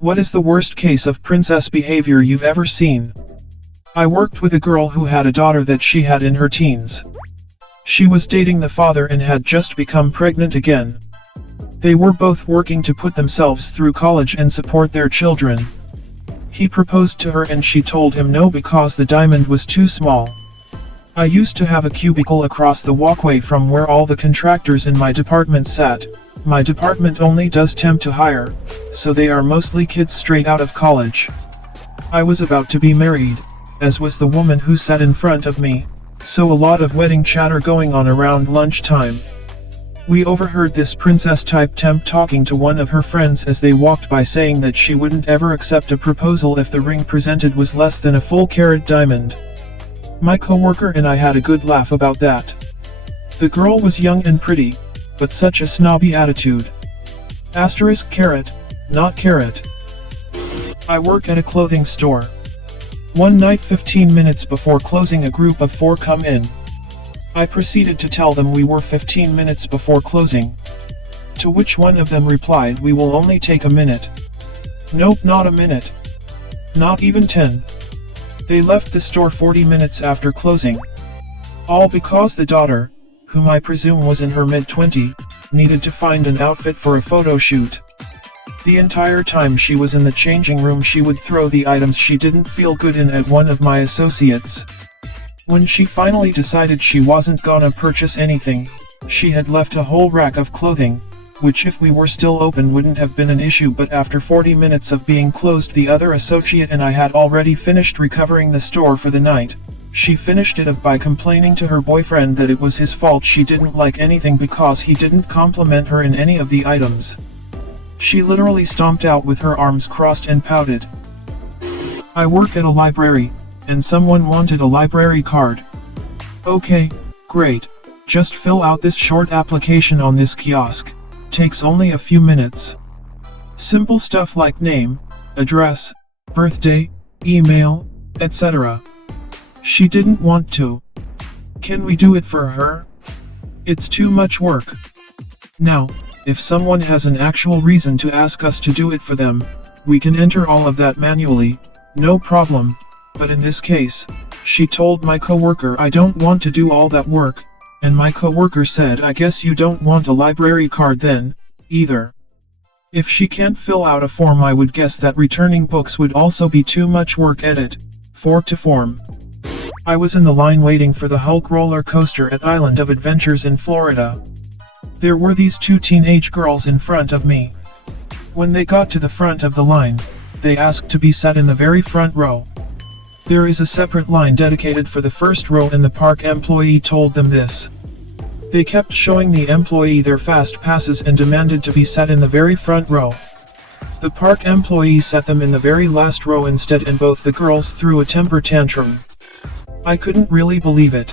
What is the worst case of princess behavior you've ever seen? I worked with a girl who had a daughter that she had in her teens. She was dating the father and had just become pregnant again. They were both working to put themselves through college and support their children. He proposed to her and she told him no because the diamond was too small. I used to have a cubicle across the walkway from where all the contractors in my department sat. My department only does temp to hire, so they are mostly kids straight out of college. I was about to be married, as was the woman who sat in front of me, so a lot of wedding chatter going on around lunchtime. We overheard this princess-type temp talking to one of her friends as they walked by, saying that she wouldn't ever accept a proposal if the ring presented was less than a full carat diamond. My coworker and I had a good laugh about that. The girl was young and pretty, but such a snobby attitude. Asterisk carat, not carrot. I work at a clothing store. One night 15 minutes before closing, a group of 4 come in. I proceeded to tell them we were 15 minutes before closing. To which one of them replied, "We will only take a minute." Nope, not a minute. Not even 10. They left the store 40 minutes after closing. All because the daughter, whom I presume was in her mid-20s, needed to find an outfit for a photo shoot. The entire time she was in the changing room, she would throw the items she didn't feel good in at one of my associates. When she finally decided she wasn't gonna purchase anything, she had left a whole rack of clothing, which if we were still open wouldn't have been an issue, but after 40 minutes of being closed, the other associate and I had already finished recovering the store for the night. She finished it up by complaining to her boyfriend that it was his fault she didn't like anything because he didn't compliment her in any of the items. She literally stomped out with her arms crossed and pouted. I work at a library, and someone wanted a library card. Okay, great. Just fill out this short application on this kiosk. Takes only a few minutes. Simple stuff like name, address, birthday, email, etc. She didn't want to. Can we do it for her? It's too much work. Now, if someone has an actual reason to ask us to do it for them, we can enter all of that manually, no problem. But in this case, she told my coworker, "I don't want to do all that work," and my coworker said, "I guess you don't want a library card then, either." If she can't fill out a form, I would guess that returning books would also be too much work. Edit. For to form. I was in the line waiting for the Hulk roller coaster at Island of Adventures in Florida. There were these 2 teenage girls in front of me. When they got to the front of the line, they asked to be sat in the very front row. There is a separate line dedicated for the first row, and the park employee told them this. They kept showing the employee their fast passes and demanded to be sat in the very front row. The park employee sat them in the very last row instead, and both the girls threw a temper tantrum. I couldn't really believe it.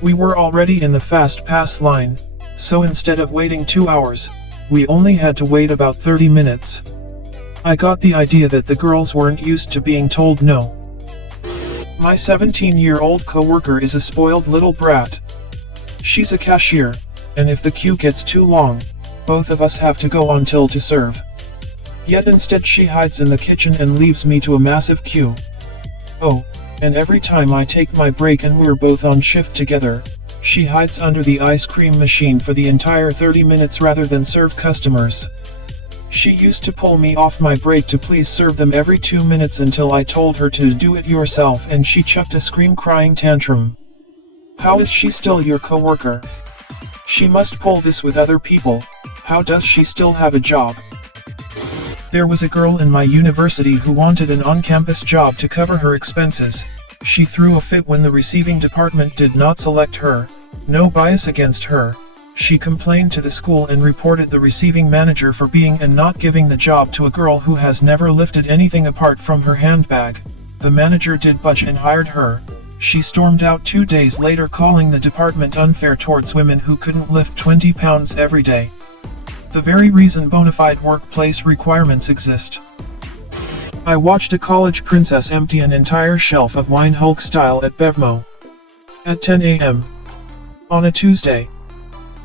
We were already in the fast pass line, so instead of waiting 2 hours, we only had to wait about 30 minutes. I got the idea that the girls weren't used to being told no. My 17-year-old coworker is a spoiled little brat. She's a cashier, and if the queue gets too long, both of us have to go until to serve. Yet instead she hides in the kitchen and leaves me to a massive queue. Oh, and every time I take my break and we're both on shift together, she hides under the ice cream machine for the entire 30 minutes rather than serve customers. She used to pull me off my break to please serve them every 2 minutes until I told her to do it yourself, and she chucked a scream-crying tantrum. How is she still your coworker? She must pull this with other people. How does she still have a job? There was a girl in my university who wanted an on-campus job to cover her expenses. She threw a fit when the receiving department did not select her. No bias against her. She complained to the school and reported the receiving manager for being and not giving the job to a girl who has never lifted anything apart from her handbag. The manager did budge and hired her. She stormed out 2 days later, calling the department unfair towards women who couldn't lift 20 pounds every day. The very reason bona fide workplace requirements exist. I watched a college princess empty an entire shelf of wine Hulk style at Bevmo. At 10 a.m. on a Tuesday.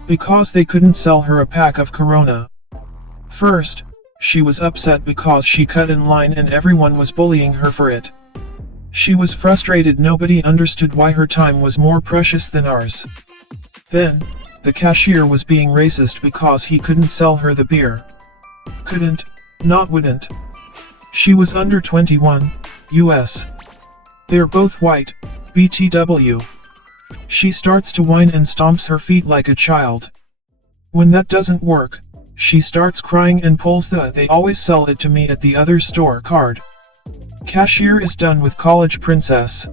Because they couldn't sell her a pack of Corona. First, She was upset because she cut in line and everyone was bullying her for it. She was frustrated nobody understood why her time was more precious than ours. Then, the cashier was being racist because he couldn't sell her the beer. Couldn't, not wouldn't. She was under 21, US. They're both white, BTW. She starts to whine and stomps her feet like a child. When that doesn't work, she starts crying and pulls the "they always sell it to me at the other store" card. Cashier is done with college princess.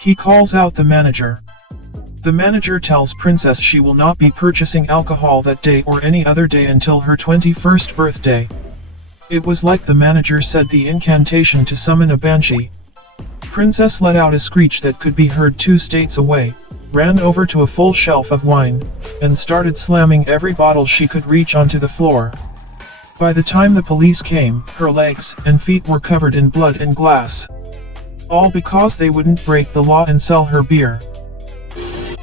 He calls out the manager. The manager tells Princess she will not be purchasing alcohol that day or any other day until her 21st birthday. It was like the manager said the incantation to summon a banshee. Princess let out a screech that could be heard 2 states away, ran over to a full shelf of wine, and started slamming every bottle she could reach onto the floor. By the time the police came, her legs and feet were covered in blood and glass. All because they wouldn't break the law and sell her beer.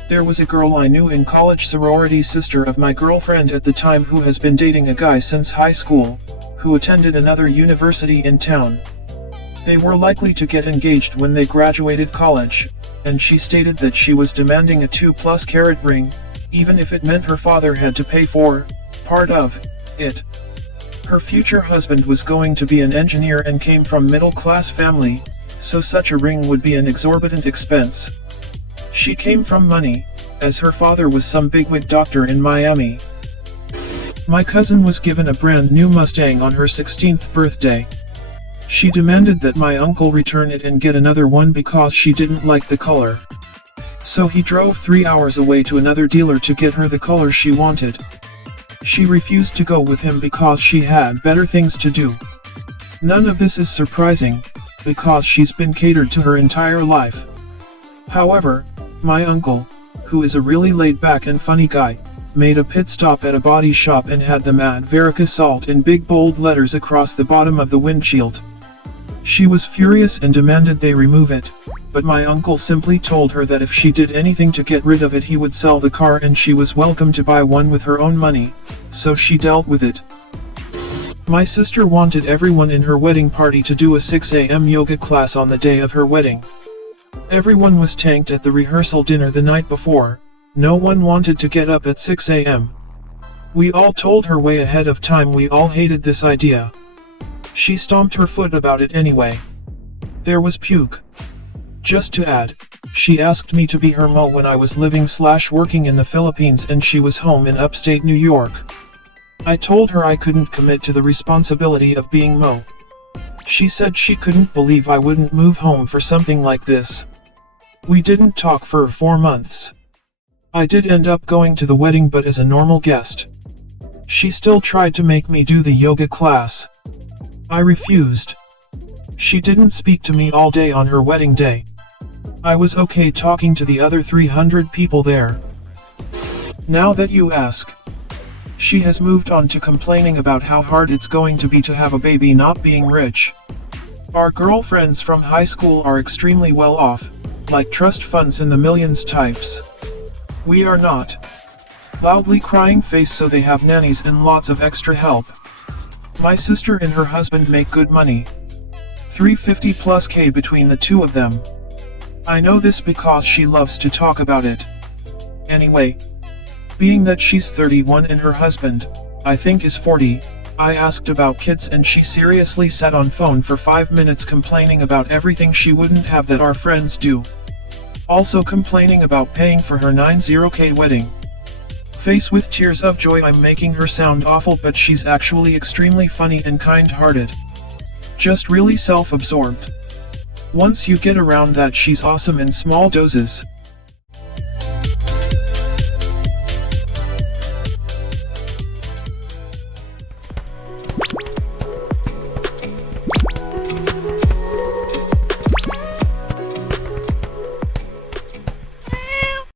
There was a girl I knew in college, sorority sister of my girlfriend at the time, who has been dating a guy since high school, who attended another university in town. They were likely to get engaged when they graduated college, and she stated that she was demanding a 2+ carat ring, even if it meant her father had to pay for part of it. Her future husband was going to be an engineer and came from middle-class family, so such a ring would be an exorbitant expense. She came from money, as her father was some bigwig doctor in Miami. My cousin was given a brand new Mustang on her 16th birthday. She demanded that my uncle return it and get another one because she didn't like the color. So he drove 3 hours away to another dealer to get her the color she wanted. She refused to go with him because she had better things to do. None of this is surprising, because she's been catered to her entire life. However, my uncle, who is a really laid-back and funny guy, made a pit stop at a body shop and had them add Verica salt in big bold letters across the bottom of the windshield. She was furious and demanded they remove it, but my uncle simply told her that if she did anything to get rid of it he would sell the car and she was welcome to buy one with her own money, so she dealt with it. My sister wanted everyone in her wedding party to do a 6 a.m. yoga class on the day of her wedding. Everyone was tanked at the rehearsal dinner the night before. No one wanted to get up at 6 a.m. We all told her way ahead of time we all hated this idea. She stomped her foot about it anyway. There was puke. Just to add, she asked me to be her mo when I was living/working in the Philippines and she was home in upstate New York. I told her I couldn't commit to the responsibility of being mo. She said she couldn't believe I wouldn't move home for something like this. We didn't talk for 4 months. I did end up going to the wedding, but as a normal guest. She still tried to make me do the yoga class. I refused. She didn't speak to me all day on her wedding day. I was okay talking to the other 300 people there. Now that you ask. She has moved on to complaining about how hard it's going to be to have a baby not being rich. Our girlfriends from high school are extremely well off, like trust funds in the millions types. We are not. Loudly crying face, so they have nannies and lots of extra help. My sister and her husband make good money. $350+ between the two of them. I know this because she loves to talk about it. Anyway, being that she's 31 and her husband, I think, is 40, I asked about kids and she seriously sat on phone for 5 minutes complaining about everything she wouldn't have that our friends do. Also complaining about paying for her 90K wedding. Face with tears of joy. I'm making her sound awful, but she's actually extremely funny and kind-hearted. Just really self-absorbed. Once you get around that, she's awesome in small doses.